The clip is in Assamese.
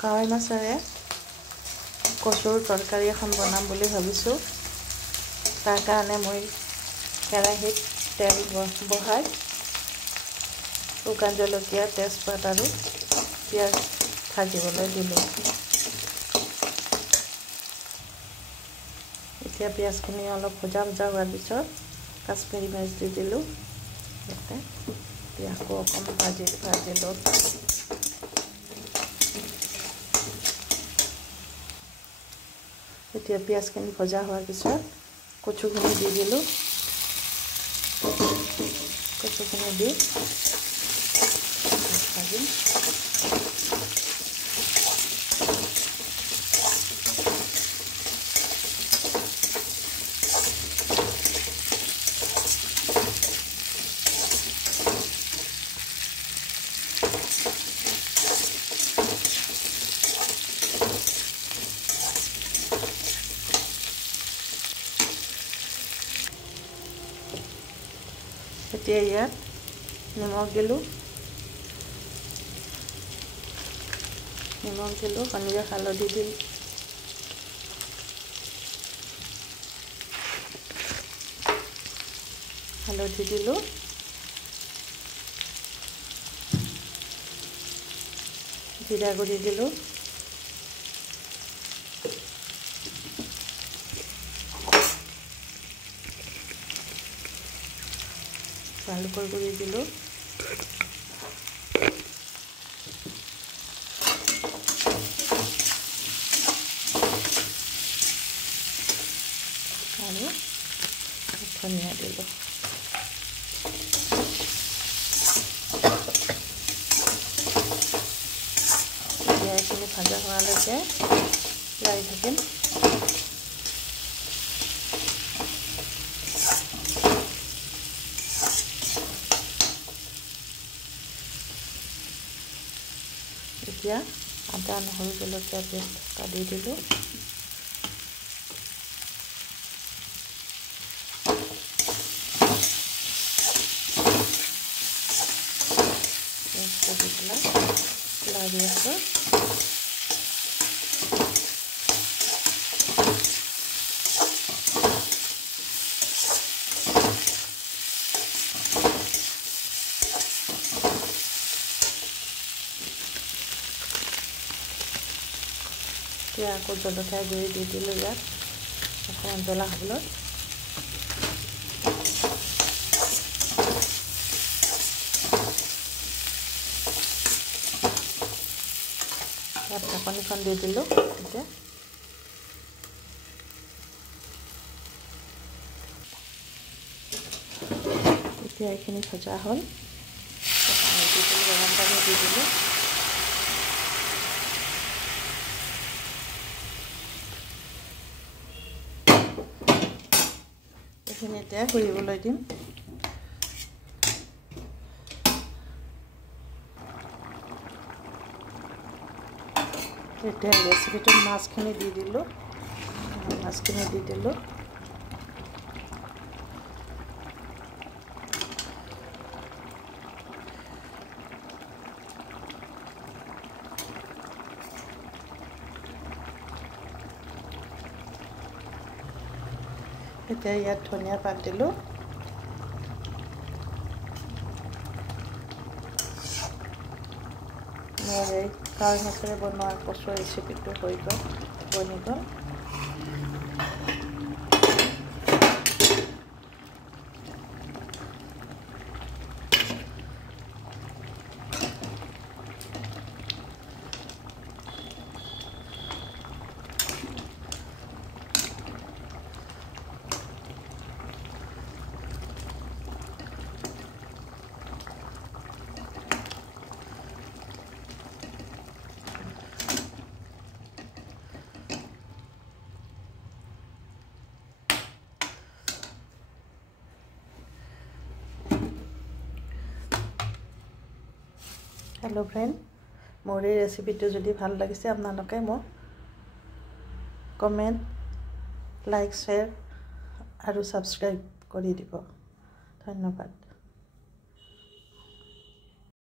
কাৱৈ মাছেৰে কচুৰ তৰকাৰী এখন বনাম বুলি ভাবিছোঁ। তাৰ কাৰণে মই কেৰাহীত তেল বহাই শুকান জলকীয়া, তেজপাত আৰু পিঁয়াজ ভাজিবলৈ দিলোঁ। এতিয়া পিঁয়াজখিনি অলপ ভজা হোৱাৰ পিছত কাশ্মীৰী মিৰ্চ দি দিলোঁ। ইয়াতে আকৌ অকণমান ভাজিলোঁ। এতিয়া পিঁয়াজখিনি ভজা হোৱাৰ পিছত কচুখিনি দি দিলোঁ। কচুখিনি দি ভাজিম। এতিয়া ইয়াত নিমখ দিলোঁ, সন্ধিয়া হালধি দিলোঁ, জিৰা গুড়ি দিলোঁ, জালুকৰ গুড়ি দিলোঁ, আৰু ধনিয়া দিলোঁ। এতিয়া এইখিনি ভাজা হোৱালৈকে লাৰি থাকিম। এতিয়া আদা, নহৰু, জলকীয়া পেষ্ট কাটি দিলোঁ। লাৰি আছোঁ। এতিয়া আকৌ জলকীয়া গুড়ি দি দিলোঁ ইয়াত অকণমান জ্বলা হ'বলৈ। ইয়াত ঢাকনিখন দি দিলোঁ। এতিয়া এইখিনি ভজা হ'ল। গৰম পানী দি দিলোঁ। এইখিনি এতিয়া ঘূৰিবলৈ দিম। এতিয়া ৰেচিপিটোত মাছখিনি দি দিলোঁ। এতিয়া ইয়াত ধনিয়া পাত দিলোঁ। মোৰ এই কাৱৈ মাছেৰে বনোৱা কচুৰ ৰেচিপিটো বনি গ'ল। হেল্ল' ফ্ৰেণ্ড, মোৰ এই ৰেচিপিটো যদি ভাল লাগিছে আপোনালোকে মোক কমেণ্ট, লাইক, শ্বেয়াৰ আৰু ছাবস্ক্ৰাইব কৰি দিব। ধন্যবাদ।